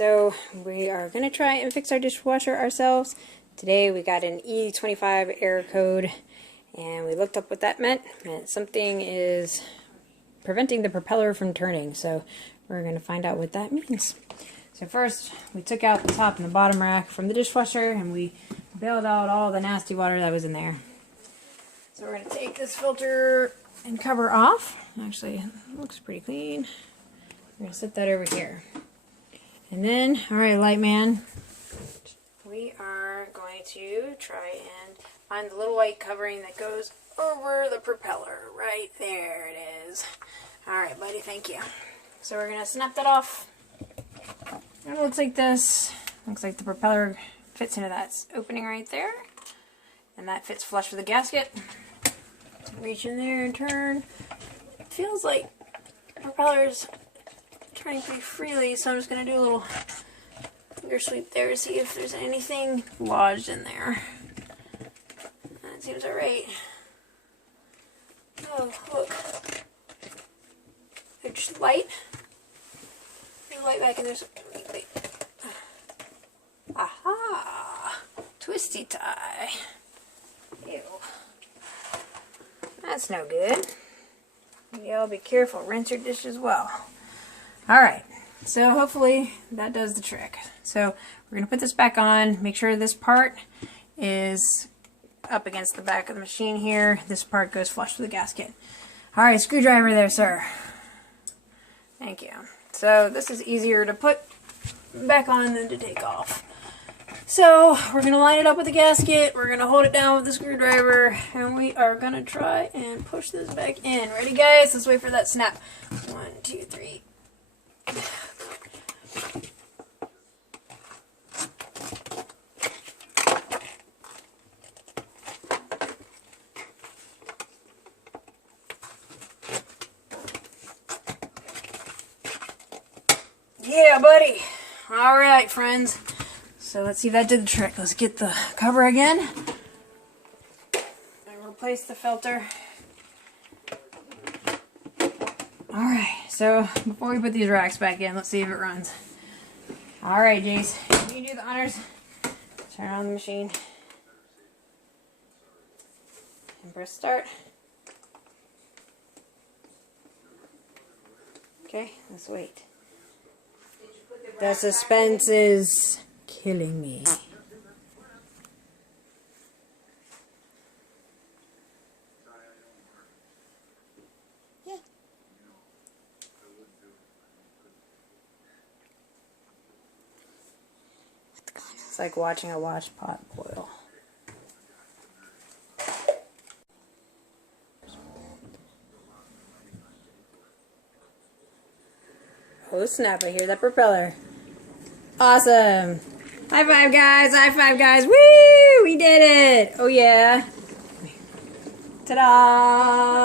So we are going to try and fix our dishwasher ourselves. Today we got an E25 error code, and we looked up what that meant. It meant something is preventing the propeller from turning, so we're going to find out what that means. So first, we took out the top and the bottom rack from the dishwasher, and we bailed out all the nasty water that was in there. So we're going to take this filter and cover off. Actually, it looks pretty clean. We're going to set that over here. And then, alright, Lightman, we are going to try and find the little white covering that goes over the propeller. Right there it is. Alright, buddy, thank you. So we're going to snap that off. And it looks like this. Looks like the propeller fits into that opening right there. And that fits flush with the gasket. Reach in there and turn. It feels like the propeller's turning pretty freely, so I'm just going to do a little finger sweep there to see if there's anything lodged in there. That seems alright. Oh, look. There's light. There's light back in there. Wait. Aha! Twisty tie. Ew. That's no good. Y'all be careful. Rinse your dish as well. Alright, so hopefully that does the trick. So we're going to put this back on, make sure this part is up against the back of the machine here. This part goes flush with the gasket. Alright, screwdriver there, sir. Thank you. So this is easier to put back on than to take off. So we're going to line it up with the gasket, we're going to hold it down with the screwdriver, and we are going to try and push this back in. Ready, guys? Let's wait for that snap. 1, 2, 3. Yeah, buddy. All right, friends. So let's see if that did the trick. Let's get the cover again and replace the filter. Alright, so before we put these racks back in, let's see if it runs. Alright, Jace, can you do the honors? Turn on the machine. And press start. Okay, let's wait. The suspense is killing me. It's like watching a wash pot boil. Oh snap, I hear that propeller. Awesome. High five, guys. High five, guys. Woo! We did it. Oh yeah. Ta-da!